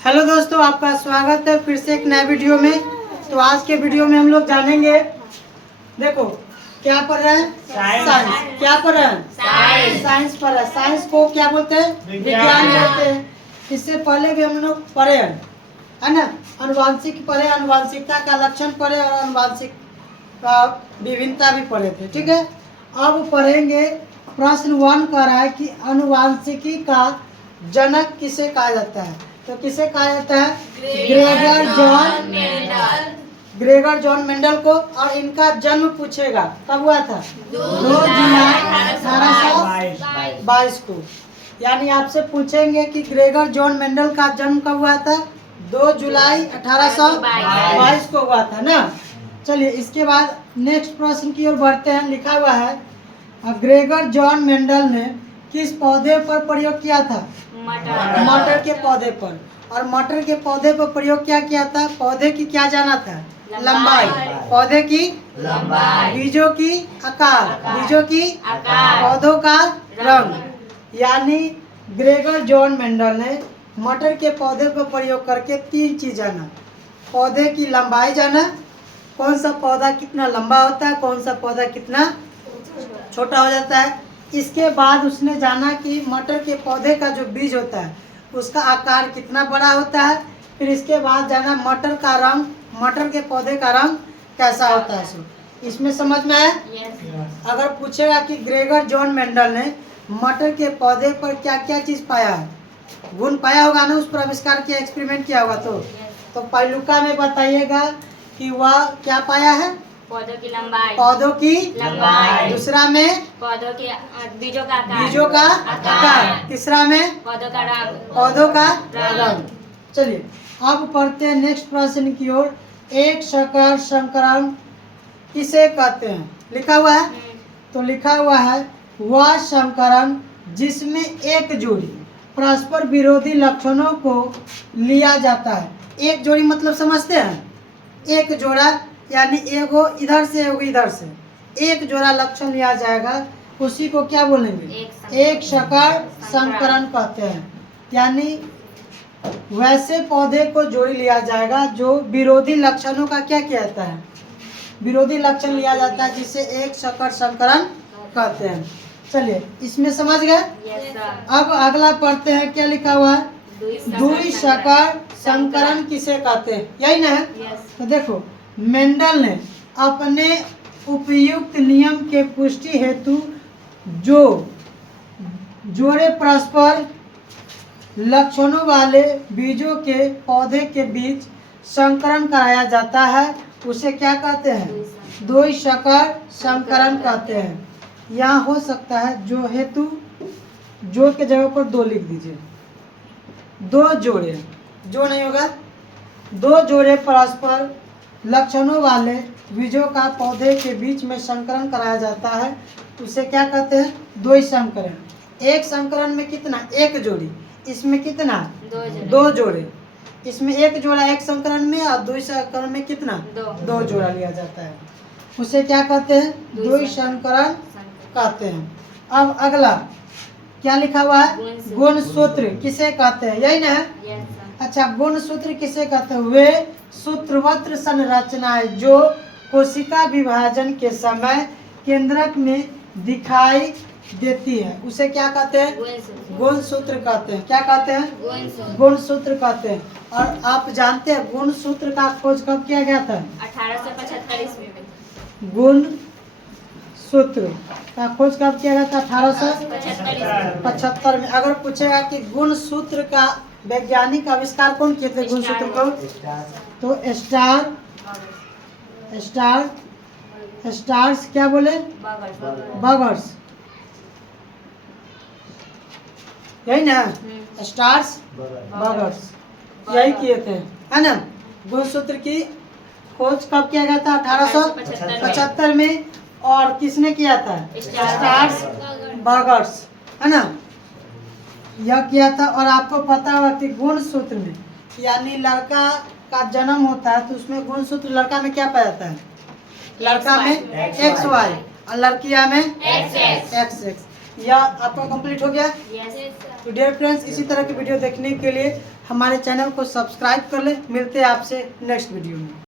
Hello दोस्तों, आपका स्वागत है फिर से एक नए वीडियो में। तो आज के वीडियो में हम लोग जानेंगे, देखो क्या पढ़ रहे हैं, साइंस। क्या पढ़ रहे हैं, साइंस पढ़ रहे हैं। साइंस को क्या बोलते हैं, विज्ञान बोलते हैं। इससे पहले भी हम लोग पढ़े हैं, है ना। अनुवांशिक पढ़े, अनुवांशिकता का लक्षण पढ़े और अनुवांशिक का विभिन्नता भी पढ़े थे, ठीक है। अब पढ़ेंगे प्रश्न 1 कह रहा है कि अनुवांशिकी का जनक किसे कहा जाता है। तो किसे कहा जाता है, ग्रेगर जॉन मेंडल को। और इनका जन्म पूछेगा कब हुआ था, 2 जुलाई 1822 को। यानी आपसे पूछेंगे कि ग्रेगर जॉन मेंडल का जन्म कब हुआ था, 2 जुलाई 1822 को हुआ था ना। चलिए इसके बाद नेक्स्ट प्रश्न की ओर बढ़ते हैं। लिखा हुआ है ग्रेगर जॉन मेंडल ने किस पौधे पर प्रयोग किया था, मटर के पौधे पर। और मटर के पौधे पर प्रयोग क्या किया था, पौधे की क्या जाना था, लंबाई। पौधे की लंबाई, बीजों की आकार, बीजों की आकार, पौधों का रंग। यानी ग्रेगर जॉन मेंडल ने मटर के पौधे पर प्रयोग करके 3 चीज जाना। पौधे की लंबाई जाना, कौन सा पौधा कितना लंबा होता है, कौन सा पौधा कितना छोटा हो जाता है। इसके बाद उसने जाना कि मटर के पौधे का जो बीज होता है उसका आकार कितना बड़ा होता है। फिर इसके बाद जाना मटर का रंग, मटर के पौधे का रंग कैसा होता है। सो इसमें समझ में आया। अगर पूछेगा कि ग्रेगर जॉन मेंडल ने मटर के पौधे पर क्या क्या चीज पाया है, गुण पाया होगा ना, उस पर आविष्कार किया, एक्सपेरिमेंट किया होगा। तो पहलुका में बताइएगा कि वह क्या पाया है, पौधों की लंबाई, पौधों की लंबाई। दूसरा में पौधों के बीजों का आकार, बीजों का आकार। तीसरा में पौधों का रंग, पौधों का रंग। चलिए अब पढ़ते हैं नेक्स्ट प्रश्न की ओर। एक शकर संकरण किसे कहते हैं, लिखा हुआ है। तो लिखा हुआ है वह संकरण जिसमें एक जोड़ी परस्पर विरोधी लक्षणों को लिया जाता है। एक जोड़ी मतलब समझते हैं, एक जोड़ा यानी एगो इधर से एगो इधर से, एक जोड़ा लक्षण लिया जाएगा, उसी को क्या बोलेंगे, एक शकर संकरण कहते हैं। यानी वैसे पौधे को जोड़ी लिया जाएगा जो विरोधी लक्षणों का क्या किया जाता है, विरोधी लक्षण लिया जाता है, जिसे एक शकर संकरण कहते हैं। चलिए इसमें समझ गए। अब अगला पढ़ते हैं, क्या लिखा हुआ है, द्वि शकर संकरण किसे कहते हैं, यही ना है। तो देखो मेंडल ने अपने उपयुक्त नियम के पुष्टि हेतु जो जोड़े परस्पर लक्षणों वाले बीजों के पौधे के बीच संकरण कराया जाता है, उसे क्या कहते हैं, द्वि शकर संकरण कहते हैं। यहाँ हो सकता है जो हेतु, जो के जगह पर 2 लिख दीजिए। 2 जोड़े, जो नहीं होगा, 2 जोड़े परस्पर लक्षणों वाले बीजों का पौधे के बीच में संकरण कराया जाता है, उसे क्या कहते हैं, द्वि संकरण। एक संकरण में कितना, एक जोड़ी, इसमें कितना, 2 जोड़े। इसमें एक जोड़ा एक संकरण में और द्वि संकरण में कितना, 2 जोड़ा लिया जाता है, उसे क्या कहते हैं, द्वि संकरण कहते हैं। अब अगला क्या लिखा हुआ है, गुणसूत्र किसे कहते हैं, यही ना है। अच्छा, गुणसूत्र किसे कहते हैं, वे सूत्रवत संरचनाएं जो कोशिका विभाजन के समय केंद्रक में दिखाई देती है, उसे क्या कहते हैं, गुणसूत्र कहते हैं। क्या कहते हैं, गुणसूत्र कहते हैं। और आप जानते हैं गुणसूत्र का खोज कब किया गया था, 1875 ईस्वी में। गुणसूत्र का खोज कब किया गया था, 1875 में। अगर पूछेगा कि गुणसूत्र का वैज्ञानिक आविष्कार कौन किए थे, गुणसूत्र को, तो स्टार्स क्या बोले, बगर्स, यही ना, स्टार्स बगर्स यही किए थे, है ना। गुणसूत्र की खोज कब किया गया था, 1875 में। और किसने किया था, स्टार्स बगर्स, है ना, यह किया था। और आपको पता होगा कि गुणसूत्र में यानी लड़का का जन्म होता है तो उसमें गुणसूत्र लड़का में क्या पाया जाता है, लड़का में XY और लड़कियां में XX। या आपका कंप्लीट हो गया? यस तो डियर फ्रेंड्स, इसी तरह की वीडियो देखने के लिए हमारे चैनल को सब्सक्राइब कर लें। मिलते हैं आपसे नेक्स्ट वीडियो में।